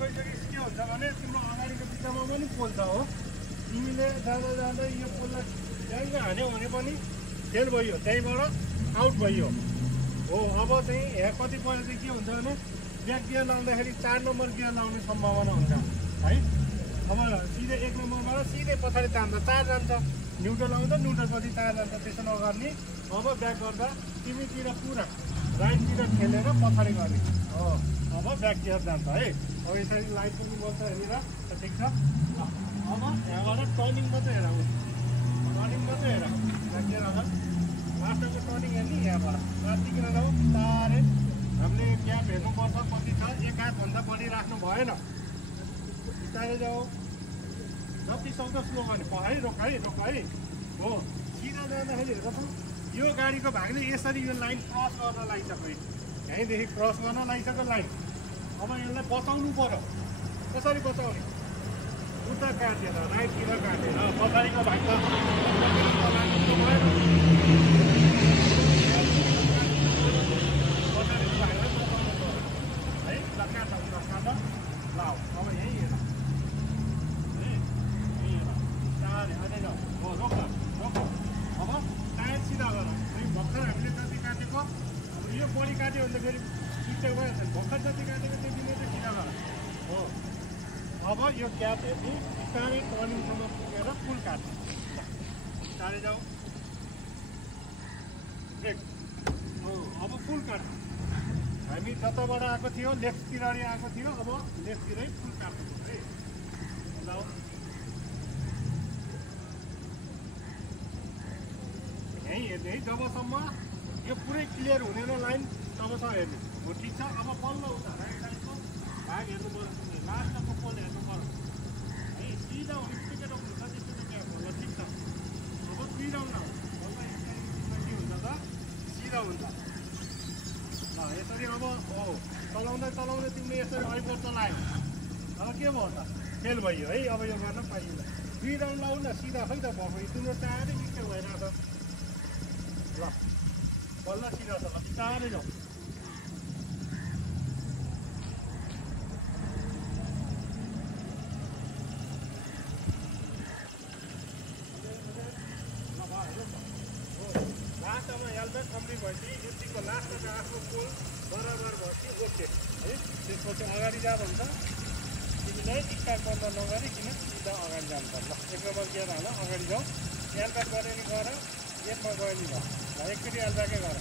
गइसकेपछि के हुन्छ भने तिम्रो अगाडिको बिचमा पनि पोल छ हो तिमीले जाँदा जाँदै यो पोललाई ड्याङ्ग हान्यौ भने पनि फेल भयो त्यहीँबाट आउट भयो हो अब चाहिँ यहाँ कतिपय चाहिँ के हुन्छ भने ब्याक गियर लाउँदाखेरि 4 नम्बर गियर लाउने सम्भावना हुन्छ है अब सिधै 1 नम्बरबाट सिधै पछाडि तान्छ 4 जान्छ न्युट्रल आउँदा न्युट्रलपछि 4 जान्छ त्यसो नगर्ने अब ब्याक गर्दा तिमीतिर पुरा राइटतिर खेलेर पछाडि गर्ने हो अब ब्याक गियर जान्छ है अब यसरी लाइट पनि बल्छ हेरेर ठिक छ अब यहाँबाट टर्निङ मात्रै हेर टर्निङ मात्रै हेर ब्याक गियर आउँदा लास्टको टर्निङ हेर्ने यहाँबाट रातिकिन जाऊ बिस्तारै हामीले क्याप हेर्नुपर्छ कति छ 1 हातभन्दा बढी राख्नु भएन बिस्तारै जाऊ जति सक्दो स्लो गर्ने है रोक है हो सिधा जाँदाखेरि हेर त यो गाडीको भागले यसरी यो लाइन क्रस गर्न लागिसक्यो यहीँदेखि क्रस गर्न लागिसक्यो लाइन अब यसलाई बचाउनु पर्यो कसरी बचाउने उता काटेर राइटतिर काटेर पछाडिको भागमा लाऊ अब यहीँ हेर रोक अब टायर सिधा गर भर्खर हामीले जति काटेको अब यो बढी काट्यो भने त फेरि पिछे गइहाल्छ भर्खर जति काटेको त्यति मात्रै सिधा गर हो अब यो क्याप हेर्ने बिस्तारै टर्निङसम्म पुगेर फुल काट्ने बिस्तारै जाऊ ब्रेक हो अब फुल काट्ने हामी जताबाट आएको थियो लेफ्टतिर आएको थियो अब लेफ्टतिरै फुल काट्नु है ल यहीँ हेर्ने है जबसम्म यो पुरै क्लियर हुँदैन लाइन तबसम्म हेर्ने हो ठिक छ अब बल्ल उता राइट साइडको भाग हेर्नु पर्छ लास्टको पोल हेर्नु पर्छ है सिधा हुने बित्तिकै रोक्नु छ त्यसरी त्यहाँ ल ठिक छ अब स्पिडाउन बल्ल के हुन्छ त सिधा हुन्छ ल यसरी अब हो चलाउँदै तिमीले यसरी अलिपुर चलायो अब के भयो त फेल भयो है अब यो गर्न पाइँदैन 2 राउन्ड लाउ न सिधा खै त भएको तिम्रो टाढै निकै भइरहेको छ ल बल्ल सिधा छ ल बिस्तारै जाऊ लास्टमा हेलमेट कम्प्लिट भएपछि यतिको लास्टमा आफ्नो पोल बराबर भएपछि ओके है त्यसपछि अगाडि जा भन्छ तिमीलाई स्टार्ट गर्न नगरिकन सिधा अगाडि जानुपर्छ 1 नम्बर गियर हाल अगाडि जाऊ एयरब्याग गरेर गर गेटमा गयो नि ल एकचोटि एयरब्यागै गर